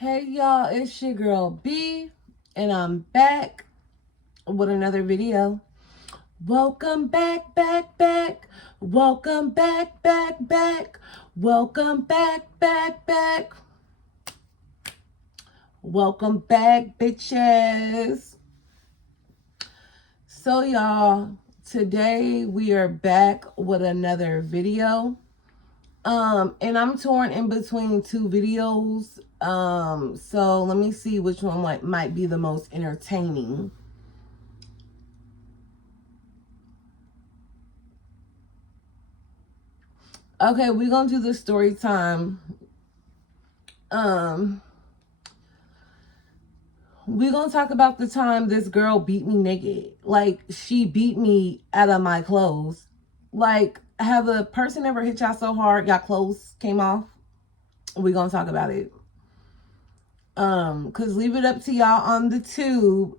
Hey y'all, it's your girl B, and I'm back with another video. Welcome back, back, back. Welcome back, back, back. Welcome back, back, back. Welcome back, bitches. So y'all, today we are back with another video. And I'm torn in between two videos. So let me see which one might be the most entertaining. Okay, we're gonna do the story time. We're gonna talk about the time this girl beat me naked. Like, she beat me out of my clothes. Like, have a person ever hit y'all so hard y'all clothes came off? We're gonna talk about it. Cause leave it up to y'all on the tube.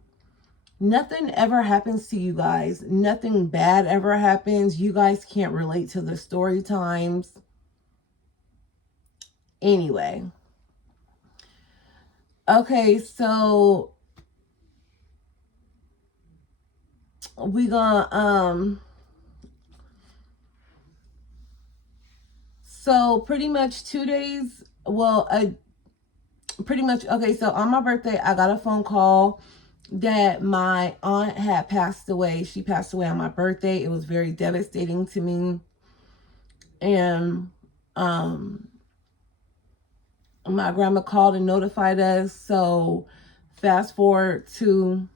Nothing ever happens to you guys. Nothing bad ever happens. You guys can't relate to the story times. Anyway. Okay, so we gonna so pretty much 2 days, well, pretty much, okay, so on my birthday I got a phone call that my aunt had passed away. She passed away on my birthday. It was very devastating to me. And my grandma called and notified us. So fast forward to,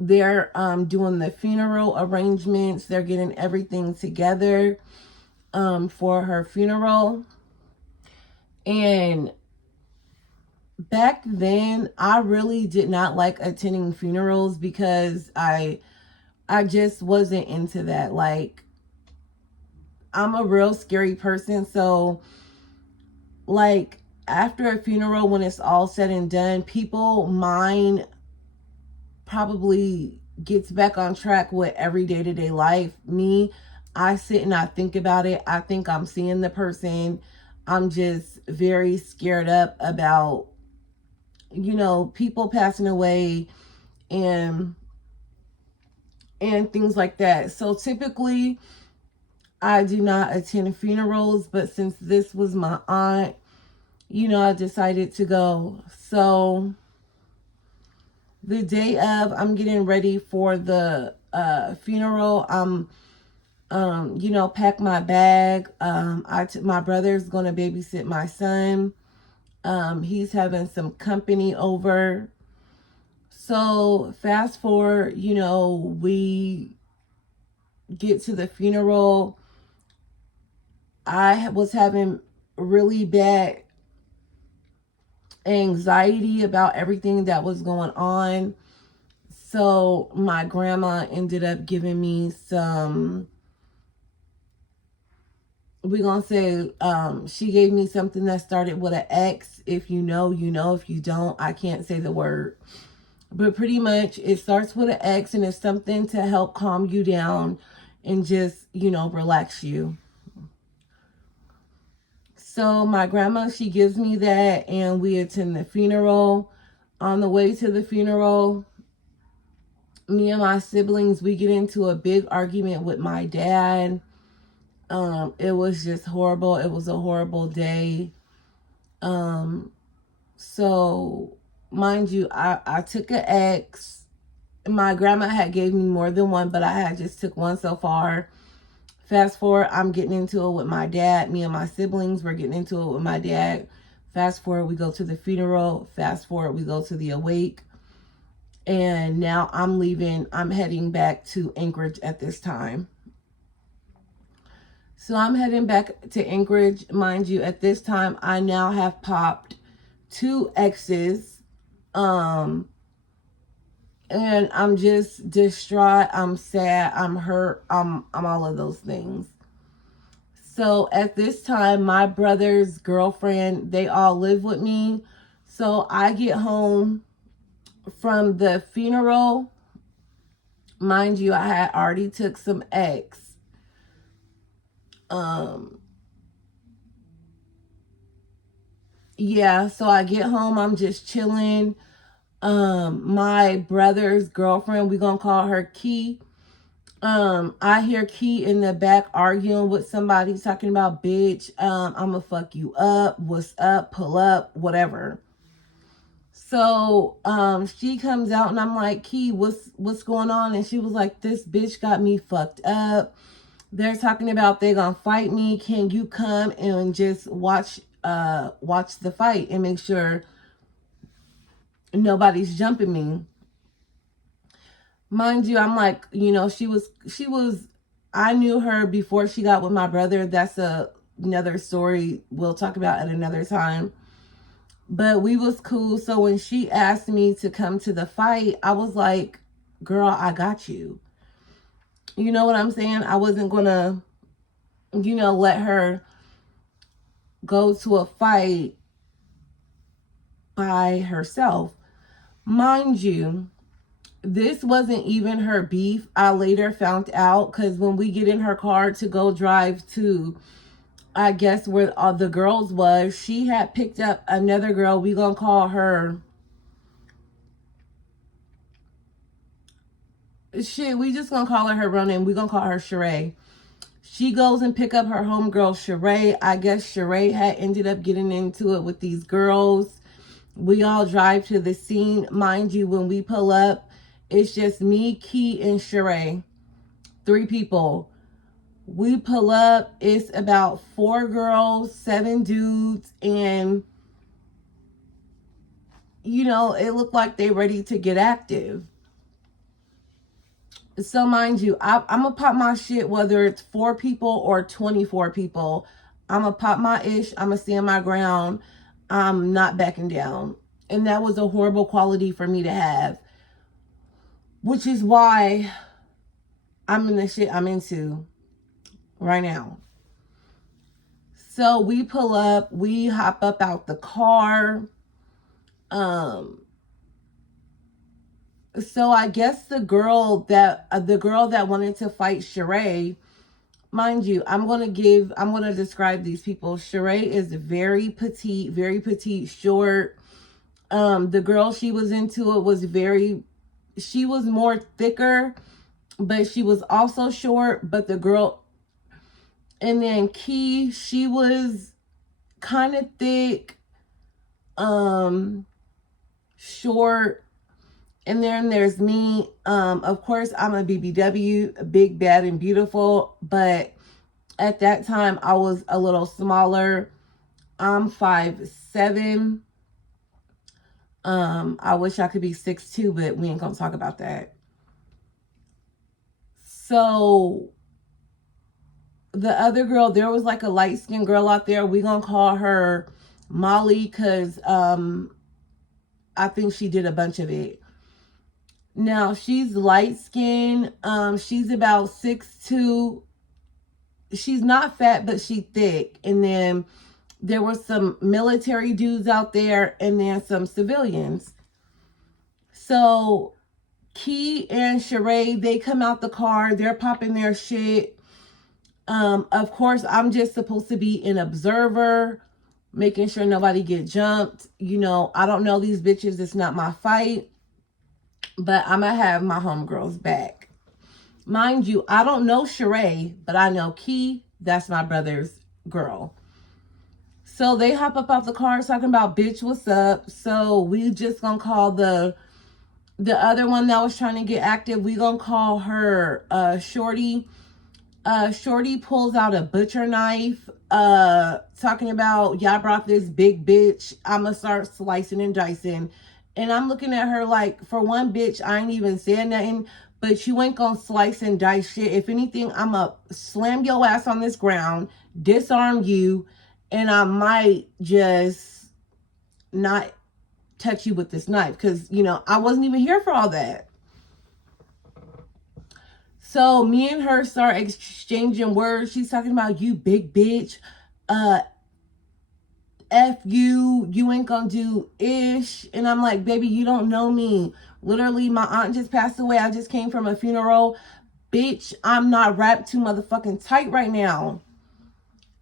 they're doing the funeral arrangements. They're getting everything together for her funeral. And back then, I really did not like attending funerals because I just wasn't into that. Like, I'm a real scary person. So, like, after a funeral, when it's all said and done, people mind probably gets back on track with every day-to-day life. Me, I sit and I think about it. I think I'm seeing the person. I'm just very scared up about, people passing away and things like that. So typically I do not attend funerals, but since this was my aunt, I decided to go. So the day of, I'm getting ready for the funeral. I'm pack my bag. My brother's gonna babysit my son. He's having some company over. So fast forward, we get to the funeral. I was having really bad anxiety about everything that was going on. So my grandma ended up giving me some, we're going to say, she gave me something that started with an X. If you know, you know. If you don't, I can't say the word. But pretty much it starts with an X, and it's something to help calm you down and just, relax you. So my grandma, she gives me that, and we attend the funeral. On the way to the funeral, me and my siblings, we get into a big argument with my dad. It was just horrible. It was a horrible day. So mind you, I took an X. My grandma had gave me more than one, but I had just took one so far. Fast forward, I'm getting into it with my dad. Me and my siblings, we're getting into it with my dad. Fast forward, we go to the funeral. Fast forward, we go to the awake. And now I'm leaving. I'm heading back to Anchorage at this time. So I'm heading back to Anchorage. Mind you, at this time, I now have popped 2 X's. And I'm just distraught. I'm sad. I'm hurt. I'm all of those things. So at this time, my brother's girlfriend, they all live with me. So I get home from the funeral. Mind you, I had already took some X. yeah, so I get home, I'm just chilling. My brother's girlfriend, we gonna call her Key. I hear Key in the back arguing with somebody, talking about, bitch, I'ma fuck you up, what's up, pull up, whatever. So she comes out and I'm like, Key, what's going on? And she was like, this bitch got me fucked up. They're talking about they gonna fight me. Can you come and just watch the fight and make sure nobody's jumping me? Mind you, I'm like, she was I knew her before she got with my brother. That's another story we'll talk about at another time. But we was cool. So when she asked me to come to the fight, I was like, girl, I got you. You know what I'm saying? I wasn't gonna, let her go to a fight by herself. Mind you, this wasn't even her beef. I later found out because when we get in her car to go drive to, I guess, where all the girls was, she had picked up another girl. We gonna call her, shit, we just gonna call her real name. We gonna call her Sheree. She goes and pick up her homegirl Sheree. I guess Sheree had ended up getting into it with these girls. We all drive to the scene. Mind you, when we pull up, it's just me, Key, and Sheree. 3 people. We pull up. It's about 4 girls, 7 dudes, and it looked like they ready to get active. So mind you, I'm gonna pop my shit whether it's 4 people or 24 people. I'm gonna pop my ish. I'm gonna stand my ground. I'm not backing down. And that was a horrible quality for me to have, which is why I'm in the shit I'm into right now. So we pull up, we hop up out the car. So I guess the girl that wanted to fight Sheree, mind you, I'm gonna describe these people. Sheree is very petite, short. The girl she was into it was she was more thicker, but she was also short. But the girl, and then Key, she was kind of thick, short. And then there's me. Of course, I'm a BBW, big, bad, and beautiful. But at that time, I was a little smaller. I'm 5'7". I wish I could be 6'2", but we ain't gonna talk about that. So the other girl, there was like a light-skinned girl out there. We gonna call her Molly because I think she did a bunch of it. Now she's light-skinned. She's about 6'2". She's not fat, but she thick. And then there were some military dudes out there and then some civilians. So Key and Sheree, they come out the car. They're popping their shit. Of course, I'm just supposed to be an observer, making sure nobody get jumped. I don't know these bitches. It's not my fight. But I'm going to have my homegirls back. Mind you, I don't know Sheree, but I know Key. That's my brother's girl. So they hop up out the car talking about, bitch, what's up? So we just going to call the other one that was trying to get active. We going to call her Shorty. Shorty pulls out a butcher knife, talking about, y'all brought this big bitch. I'ma start slicing and dicing. And I'm looking at her like, for one, bitch, I ain't even saying nothing, but you ain't gonna slice and dice shit. If anything, I'ma slam your ass on this ground, disarm you, and I might just not touch you with this knife. Because, I wasn't even here for all that. So me and her start exchanging words. She's talking about, you big bitch. F you. You ain't gonna do ish. And I'm like, baby, you don't know me. Literally, my aunt just passed away. I just came from a funeral. Bitch, I'm not wrapped too motherfucking tight right now.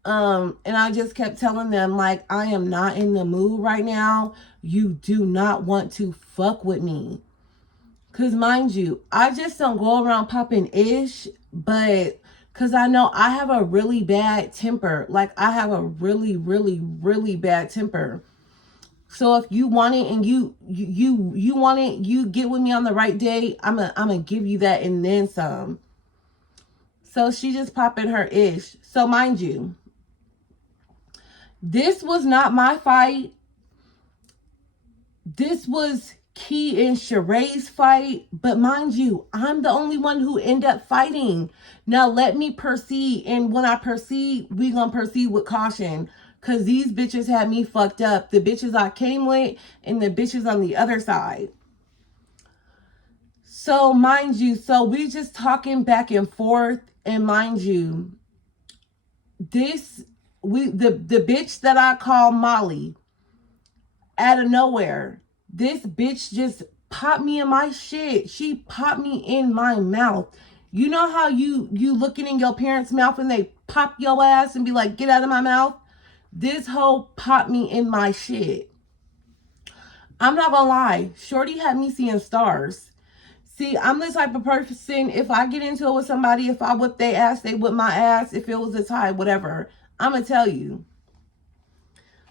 And I just kept telling them, like, I am not in the mood right now. You do not want to fuck with me. Because, mind you, I just don't go around popping ish, but because I know I have a really bad temper. Like, I have a really, really, really bad temper. So if you want it and you want it, you get with me on the right day, I'm gonna give you that and then some. So she just popping her ish. So mind you, this was not my fight. This was Key and Sheree's fight. But mind you, I'm the only one who ended up fighting. Now let me proceed. And when I proceed, we gonna proceed with caution. Because these bitches had me fucked up. The bitches I came with and the bitches on the other side. So mind you, so we just talking back and forth. And mind you, the bitch that I call Molly, out of nowhere, this bitch just popped me in my shit. She popped me in my mouth. You know how you looking in your parents' mouth and they pop your ass and be like, get out of my mouth? This hoe popped me in my shit. I'm not gonna lie, shorty had me seeing stars. See, I'm the type of person, if I get into it with somebody, if I whip their ass, they whip my ass. If it was a tie, whatever, I'm gonna tell you.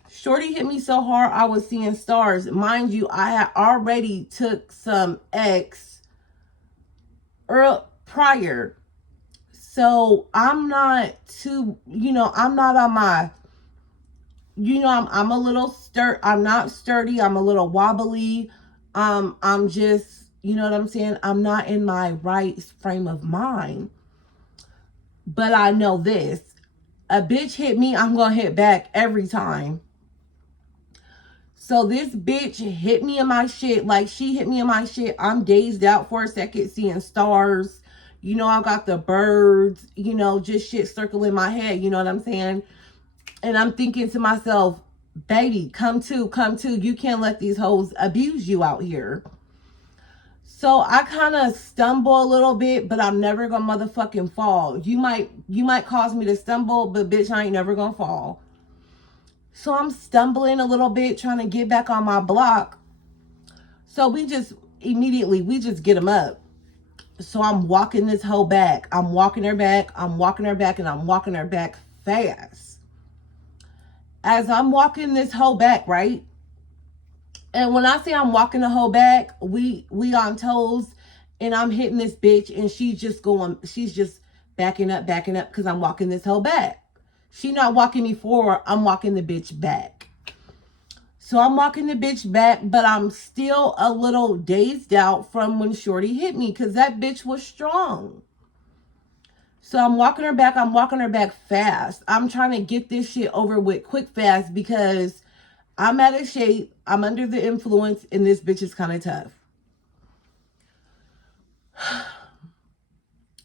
Shorty hit me so hard, I was seeing stars. Mind you, I had already took some X prior. So I'm not too, I'm not on my, I'm a little I'm not sturdy. I'm a little wobbly. I'm just, you know what I'm saying? I'm not in my right frame of mind. But I know this. A bitch hit me, I'm going to hit back every time. So this bitch hit me in my shit. Like, she hit me in my shit. I'm dazed out for a second, seeing stars. I got the birds, just shit circling my head. You know what I'm saying? And I'm thinking to myself, baby, come to. You can't let these hoes abuse you out here. So I kind of stumble a little bit, but I'm never gonna motherfucking fall. You might cause me to stumble, but bitch, I ain't never gonna fall. So I'm stumbling a little bit, trying to get back on my block. So we just get them up. So I'm walking this hoe back. I'm walking her back, and I'm walking her back fast. As I'm walking this hoe back, right? And when I say I'm walking the hoe back, we on toes, and I'm hitting this bitch, and she's just backing up, because I'm walking this hoe back. She not walking me forward, I'm walking the bitch back. So I'm walking the bitch back, but I'm still a little dazed out from when shorty hit me, because that bitch was strong. So I'm walking her back fast. I'm trying to get this shit over with quick fast, because I'm out of shape, I'm under the influence, and this bitch is kind of tough.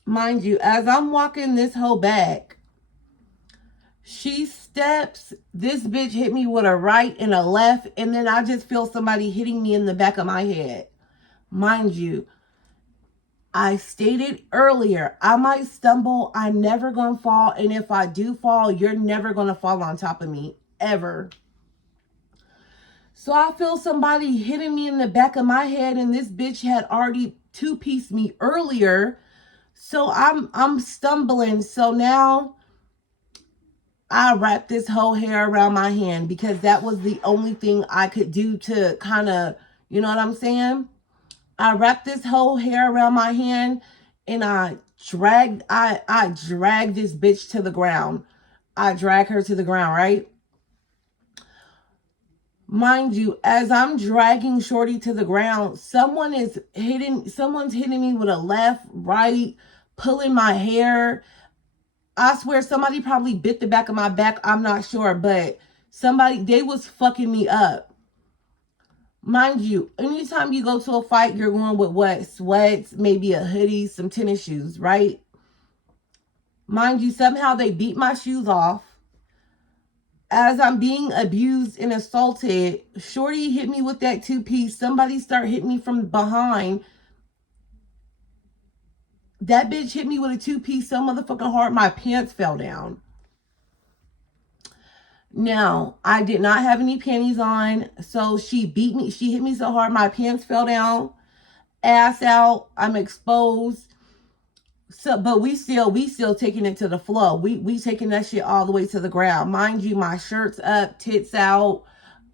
Mind you, as I'm walking this hoe back, she steps, this bitch hit me with a right and a left, and then I just feel somebody hitting me in the back of my head. Mind you, I stated earlier, I might stumble, I'm never gonna fall, and if I do fall, you're never gonna fall on top of me, ever. So I feel somebody hitting me in the back of my head, and this bitch had already two-pieced me earlier. So I'm stumbling. So now I wrap this whole hair around my hand, because that was the only thing I could do to kind of, you know what I'm saying? I wrap this whole hair around my hand, and I drag this bitch to the ground. I drag her to the ground, right? Mind you, as I'm dragging shorty to the ground, someone's hitting me with a left, right, pulling my hair. I swear somebody probably bit the back of my back. I'm not sure, but they was fucking me up. Mind you, anytime you go to a fight, you're going with what? Sweats, maybe a hoodie, some tennis shoes, right? Mind you, somehow they beat my shoes off. As I'm being abused and assaulted, shorty hit me with that two-piece. Somebody start hitting me from behind. That bitch hit me with a two-piece so motherfucking hard, my pants fell down. Now, I did not have any panties on, so she beat me. She hit me so hard, my pants fell down, ass out. I'm exposed. So, but we still taking it to the floor. We taking that shit all the way to the ground. Mind you, my shirt's up, tits out.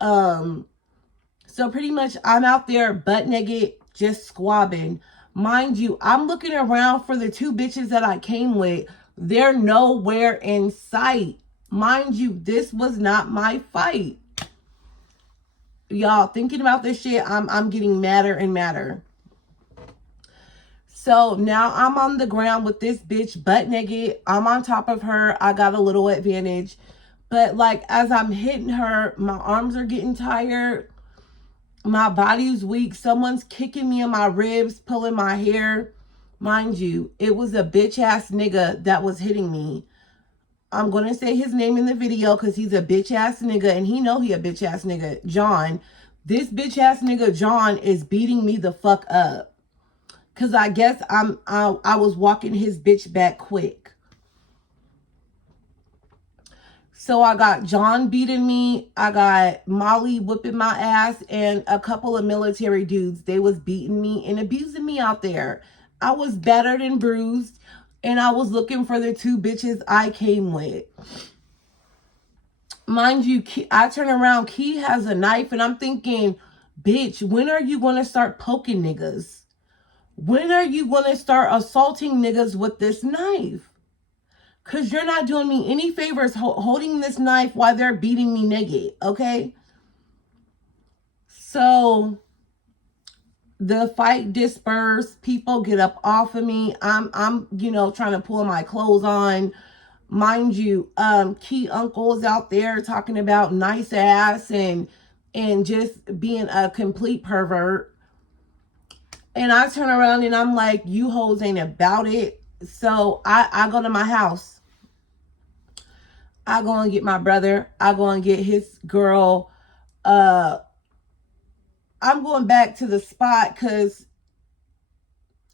So pretty much I'm out there butt naked, just squabbing. Mind you, I'm looking around for the two bitches that I came with. They're nowhere in sight. Mind you, this was not my fight. Y'all, thinking about this shit, I'm getting madder and madder. So now I'm on the ground with this bitch butt naked. I'm on top of her. I got a little advantage. But like as I'm hitting her, my arms are getting tired. My body's weak. Someone's kicking me in my ribs, pulling my hair. Mind you, it was a bitch ass nigga that was hitting me. I'm going to say his name in the video because he's a bitch ass nigga and he know he a bitch ass nigga. John. This bitch ass nigga John is beating me the fuck up. Because I guess I was walking his bitch back quick. So I got John beating me. I got Molly whipping my ass and a couple of military dudes. They was beating me and abusing me out there. I was battered and bruised and I was looking for the two bitches I came with. Mind you, I turn around, Key has a knife and I'm thinking, bitch, when are you going to start poking niggas? When are you going to start assaulting niggas with this knife? Because you're not doing me any favors holding this knife while they're beating me naked, okay? So the fight dispersed. People get up off of me. I'm trying to pull my clothes on. Mind you, Key Uncle's out there talking about nice ass and just being a complete pervert. And I turn around and I'm like, you hoes ain't about it. So I go to my house. I go and get my brother. I go and get his girl. I'm going back to the spot because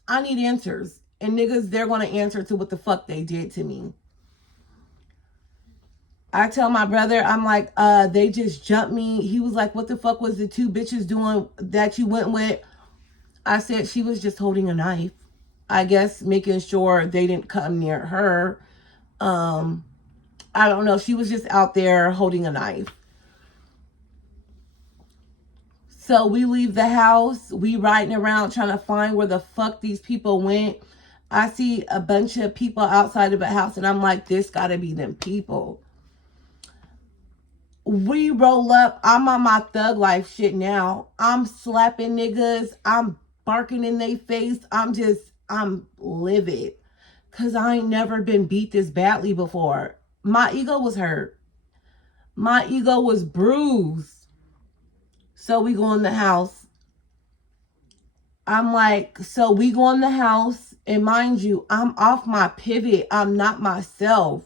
I need answers. And niggas, they're going to answer to what the fuck they did to me. I tell my brother, I'm like, they just jumped me. He was like, what the fuck was the two bitches doing that you went with? I said she was just holding a knife. I guess making sure they didn't come near her. I don't know. She was just out there holding a knife. So we leave the house. We riding around trying to find where the fuck these people went. I see a bunch of people outside of a house and I'm like, this gotta be them people. We roll up. I'm on my thug life shit now. I'm slapping niggas. I'm barking in their face. I'm livid. Because I ain't never been beat this badly before. My ego was hurt. My ego was bruised. So we go in the house. I'm like, so we go in the house. And mind you, I'm off my pivot. I'm not myself.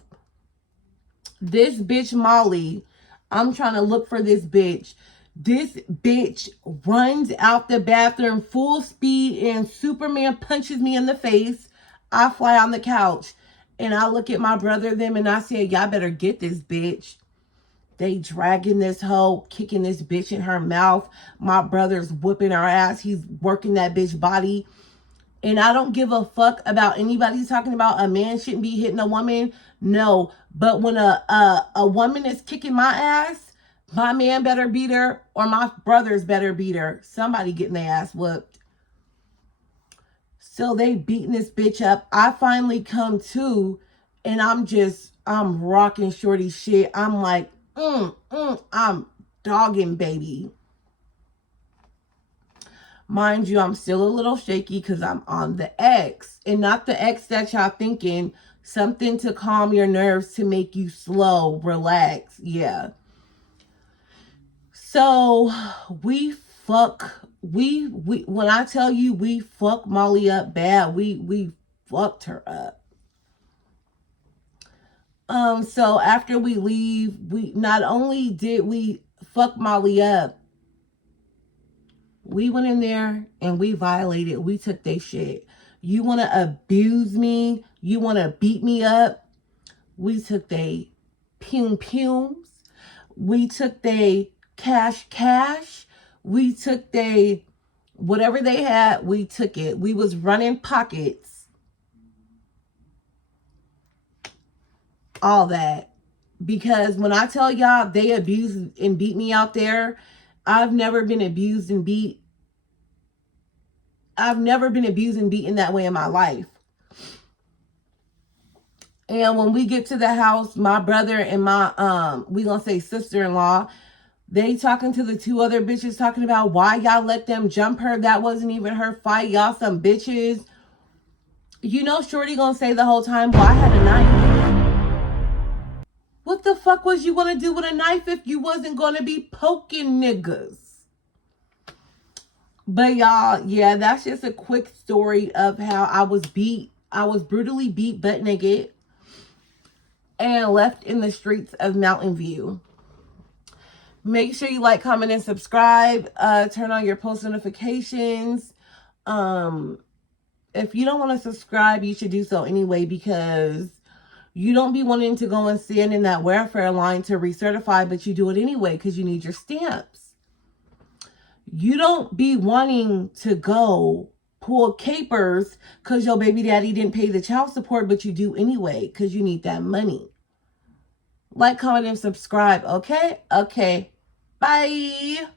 This bitch Molly, I'm trying to look for this bitch. This bitch runs out the bathroom full speed and Superman punches me in the face. I fly on the couch and I look at my brother them and I say, y'all better get this bitch. They dragging this hoe, kicking this bitch in her mouth. My brother's whooping her ass. He's working that bitch body. And I don't give a fuck about anybody talking about a man shouldn't be hitting a woman. No, but when a woman is kicking my ass, my man better beat her or my brothers better beat her. Somebody getting their ass whooped. So they beating this bitch up. I finally come to and I'm rocking shorty shit. I'm like, I'm dogging baby. Mind you, I'm still a little shaky because I'm on the X. And not the X that y'all thinking. Something to calm your nerves to make you slow, relax. Yeah. So, when I tell you we fuck Molly up bad, we fucked her up. So after we leave, we not only did we fuck Molly up, we went in there and we violated. We took their shit. You want to abuse me? You want to beat me up? We took they pum-pums. We took they cash. We took they whatever they had, we took it. We was running pockets. All that. Because when I tell y'all they abused and beat me out there, I've never been abused and beat. I've never been abused and beaten that way in my life. And when we get to the house, my brother and my we gonna say sister-in-law, they talking to the two other bitches talking about why y'all let them jump her. That wasn't even her fight. Y'all some bitches. You know Shorty gonna say the whole time, well, I had a knife. What the fuck was you gonna do with a knife if you wasn't gonna be poking niggas? But y'all, yeah, that's just a quick story of how I was beat. I was brutally beat butt naked and left in the streets of Mountain View. Make sure you like, comment, and subscribe. Turn on your post notifications. If you don't want to subscribe, you should do so anyway, because you don't be wanting to go and stand in that welfare line to recertify, but you do it anyway because you need your stamps. You don't be wanting to go pull capers because your baby daddy didn't pay the child support, but you do anyway because you need that money. Like, comment, and subscribe, okay? Okay. Bye.